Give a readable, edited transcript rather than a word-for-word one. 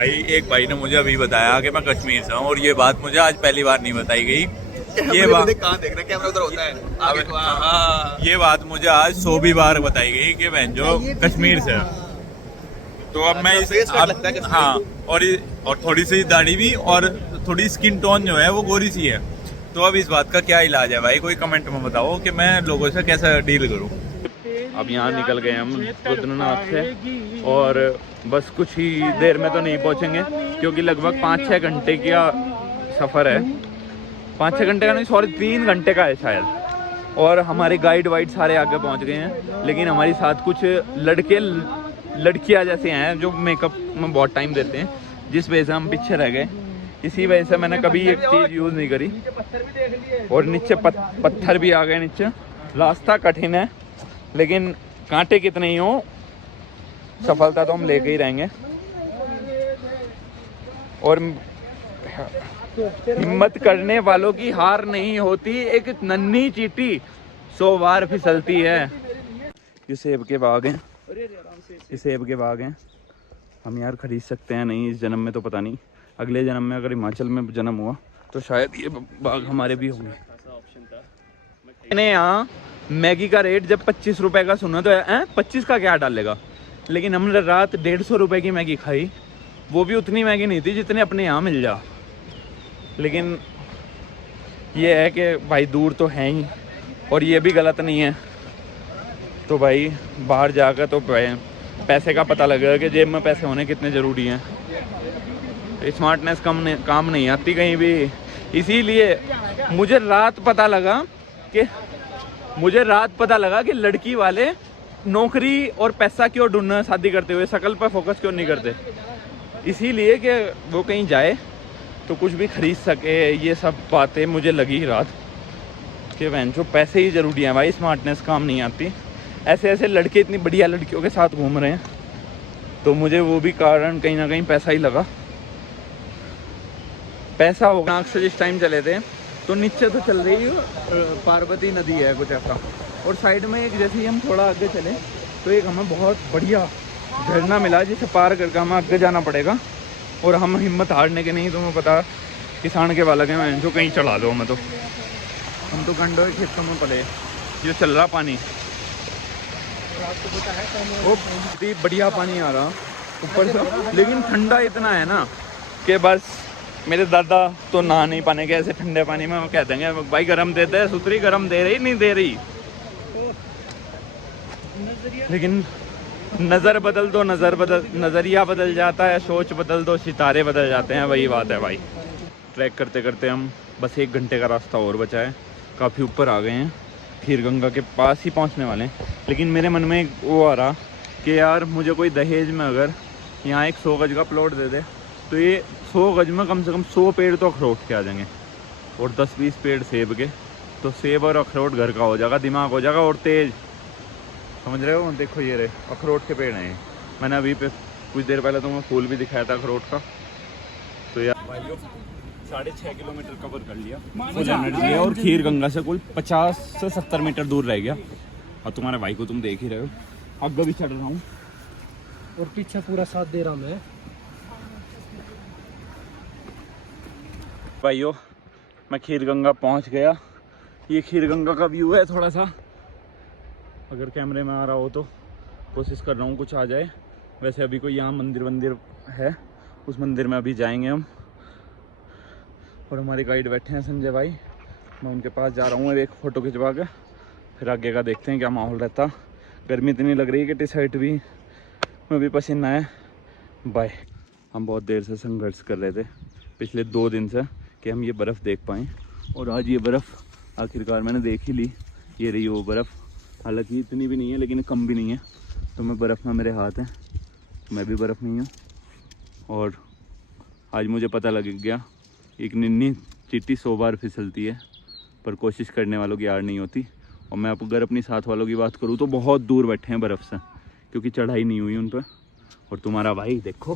भाई एक भाई ने मुझे अभी बताया कि मैं कश्मीर से हूँ और ये बात मुझे आज पहली बार नहीं बताई गई। ये बात कहाँ देख रहा है, कैमरा उधर होता है आगे तो, ये बात मुझे आज 100 बार बताई गई कि बहन जो कश्मीर से है। तो अब मैं हाँ, और थोड़ी सी दाढ़ी भी और थोड़ी स्किन टोन जो है वो गोरी सी है। तो अब इस बात का क्या इलाज है भाई, कोई कमेंट में बताओ कि मैं लोगों से कैसे डील करूँ। अब यहाँ निकल गए हम रुद्रनाथ से और बस कुछ ही देर में तो नहीं पहुँचेंगे क्योंकि लगभग 5-6 घंटे का सफ़र है। 5-6 घंटे का नहीं, सॉरी 3 घंटे का है शायद। और हमारे गाइड वाइड सारे आगे पहुँच गए हैं, लेकिन हमारे साथ कुछ लड़कियाँ जैसे हैं जो मेकअप में बहुत टाइम देते हैं, जिस वजह से हम पीछे रह गए। इसी वजह से मैंने कभी एक चीज़ यूज़ नहीं करी। और नीचे पत्थर भी आ गए नीचे। रास्ता कठिन है लेकिन कांटे कितने ही हो, सफलता तो हम लेके ही रहेंगे। और हिम्मत करने वालों की हार नहीं होती, एक नन्ही चींटी 100 बार फिसलती है। ये सेब के बाग हैं, ये सेब के बाग हैं। हम यार खरीद सकते हैं नहीं इस जन्म में, तो पता नहीं अगले जन्म में अगर हिमाचल में जन्म हुआ तो शायद ये बाग हमारे भी होंगे। मैंने यहाँ मैगी का रेट जब 25 रुपए का सुना तो 25 का क्या डालेगा, लेकिन हमने रात 150 रुपए की मैगी खाई। वो भी उतनी मैगी नहीं थी जितने अपने यहाँ मिल जा। लेकिन ये है कि भाई दूर तो है ही, और ये भी गलत नहीं है। तो भाई बाहर जाकर तो पैसे का पता लगेगा कि जेब में पैसे होने कितने ज़रूरी हैं। स्मार्टनेस काम नहीं आती कहीं भी। इसीलिए मुझे रात पता लगा कि लड़की वाले नौकरी और पैसा क्यों ढूंढना, शादी करते हुए शक्ल पर फोकस क्यों नहीं करते। इसीलिए कि वो कहीं जाए तो कुछ भी खरीद सके। ये सब बातें मुझे लगी रात कि बहन जो पैसे ही ज़रूरी हैं भाई, स्मार्टनेस काम नहीं आती। ऐसे ऐसे लड़के इतनी बढ़िया लड़कियों के साथ घूम रहे हैं, तो मुझे वो भी कारण कहीं ना कहीं पैसा ही लगा। पैसा होगा। आँख से जिस टाइम चले थे तो नीचे तो चल रही पार्वती नदी है कुछ ऐसा, और साइड में एक जैसे ही हम थोड़ा आगे चले तो एक हमें बहुत बढ़िया झरना मिला जिसे पार करके हमें आगे जाना पड़ेगा। और हम हिम्मत हारने के नहीं, तुम्हें पता किसान के बालक हैं, मैं जो कहीं चढ़ा दो हमें। तो हम तो गंडों के खेतों में पड़े, जो चल रहा पानी वो इतनी बढ़िया पानी आ रहा ऊपर से, लेकिन ठंडा इतना है ना कि बस मेरे दादा तो नहा नहीं पाने के ऐसे ठंडे पानी में। वो कह देंगे भाई गर्म देते हैं, सुतरी गर्म दे रही नहीं दे रही। लेकिन नज़रिया बदल जाता है, सोच बदल दो सितारे बदल जाते हैं, वही बात है भाई। ट्रैक करते करते हम बस 1 घंटे का रास्ता और बचा है, काफ़ी ऊपर आ गए हैं, खीर गंगा के पास ही पहुंचने वाले हैं। लेकिन मेरे मन में वो आ रहा कि यार मुझे कोई दहेज में अगर यहाँ एक 100 गज का प्लॉट दे दे तो ये 100 गज में कम से कम 100 पेड़ तो अखरोट के आ जाएंगे और 10-20 पेड़ सेब के। तो सेब और अखरोट घर का हो जाएगा, दिमाग हो जाएगा और तेज, समझ रहे हो। देखो ये रहे अखरोट के पेड़ हैं। मैंने अभी पे कुछ देर पहले तो मैं फूल भी दिखाया था अखरोट का। तो यार भाइयों 6.5 किलोमीटर कवर कर लिया, फुल एनर्जी है। और खीर गंगा से कुल 50 से 70 मीटर दूर रह गया। और तुम्हारे भाई को तुम देख ही रहे हो, आगे भी चढ़ रहा हूँ और पीछे पूरा साथ दे रहा मैं। भाइयों मैं खीर गंगा पहुँच गया। ये खीर गंगा का व्यू है थोड़ा सा, अगर कैमरे में आ रहा हो तो कोशिश कर रहा हूँ कुछ आ जाए। वैसे अभी कोई यहाँ मंदिर है, उस मंदिर में अभी जाएंगे हम। और हमारे गाइड बैठे हैं संजय भाई, मैं उनके पास जा रहा हूँ एक फ़ोटो खिंचवा के, फिर आगे का देखते हैं क्या माहौल रहता। गर्मी इतनी लग रही है कि टी शर्ट भी में भी पसीना है। बाय। हम बहुत देर से संघर्ष कर रहे थे पिछले 2 दिन से कि हम ये बर्फ़ देख पाएँ, और आज ये बर्फ़ आखिरकार मैंने देख ही ली। ये रही वो बर्फ़, हालांकि इतनी भी नहीं है लेकिन कम भी नहीं है। तो मैं बर्फ़ में मेरे हाथ हैं, मैं भी बर्फ़ नहीं हूँ। और आज मुझे पता लग गया एक नन्ही चींटी 100 बार फिसलती है, पर कोशिश करने वालों की हार नहीं होती। और मैं अगर अपनी साथ वालों की बात करूँ तो बहुत दूर बैठे हैं बर्फ़ से, क्योंकि चढ़ाई नहीं हुई उन पर। और तुम्हारा भाई देखो